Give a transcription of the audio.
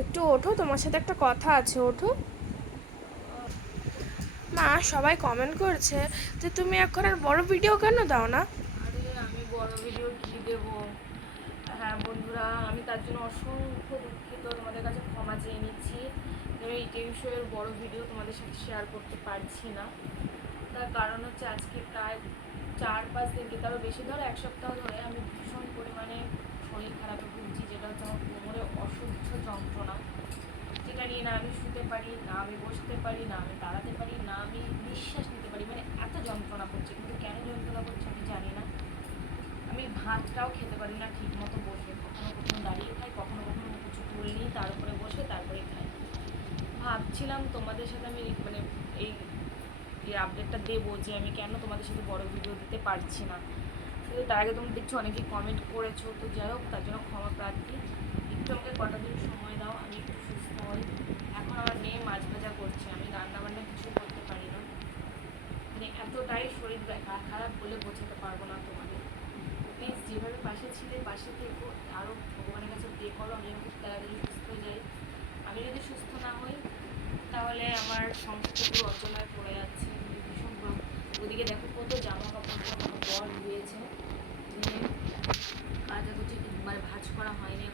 একটু ওঠো, তোমার সাথে একটা কথা আছে, ওঠো। মা, সবাই কমেন্ট করছে যে তুমি এখন আর বড় ভিডিও কেন দাও না? আরে, আমি বড় ভিডিও কি দেব? হ্যাঁ বন্ধুরা, আমি তার জন্য অসংখ্য দুঃখিত। তোমাদের কাছে ক্ষমা চেয়ে নিচ্ছি। আমি এই শোয়ের বড় ভিডিও তোমাদের সাথে শেয়ার করতে পারছি না। তার কারণ হচ্ছে আজকে প্রায় চার পাঁচ দিন কি তারও বেশি ধরে, এক সপ্তাহ ধরে আমি ভীষণ পরিমাণে শরীর খারাপে ভুগছি যেটা হচ্ছে আমার কোমরে অসহ্য যন্ত্রণা। যেটা নিয়ে না আমি শুতে পারি, না আমি বসতে পারি, না আমি দাঁড়াতে পারি, না আমি নিঃশ্বাস নিতে পারি। মানে এত যন্ত্রণা করছে। কিন্তু কেন যন্ত্রণা করছে আমি জানি না। আমি ভাতটাও খেতে পারি না ঠিক মতো বসে। কখনো কখনো দাঁড়িয়ে খাই, কখনো কখনো কিছু তুল নিই তার উপরে বসে, তারপরে খাই। ভাবছিলাম তোমাদের সাথে আমি মানে এই আপডেটটা দেবো যে আমি কেন তোমাদের সাথে বড় ভিডিও দিতে পারছি না। কিন্তু তার আগে তোমরা দেখছ, অনেকেই কমেন্ট করেছ। তো যাই হোক, তার জন্য ক্ষমা প্রার্থী। একটু আমাকে কটা দিন সময় এতটাই শরীর ব্যথা খারাপ বলে বোঝাতে পারব না তোমাদের। প্লিজ যেভাবে পাশে ছিলে, পাশে থেকো। আরও ভগবানের কাছে প্রে করো, আমি যেন তাড়াতাড়ি সুস্থ হয়ে যাই। আমি যদি সুস্থ না হই, তাহলে আমার সংসারটা পুরো অচলায় পড়ে যাচ্ছে। ভীষণ ওদিকে দেখো কত জামা কাপড় আমার বর রয়েছে যে কাজাকুচি মানে ভাজ করা হয়নি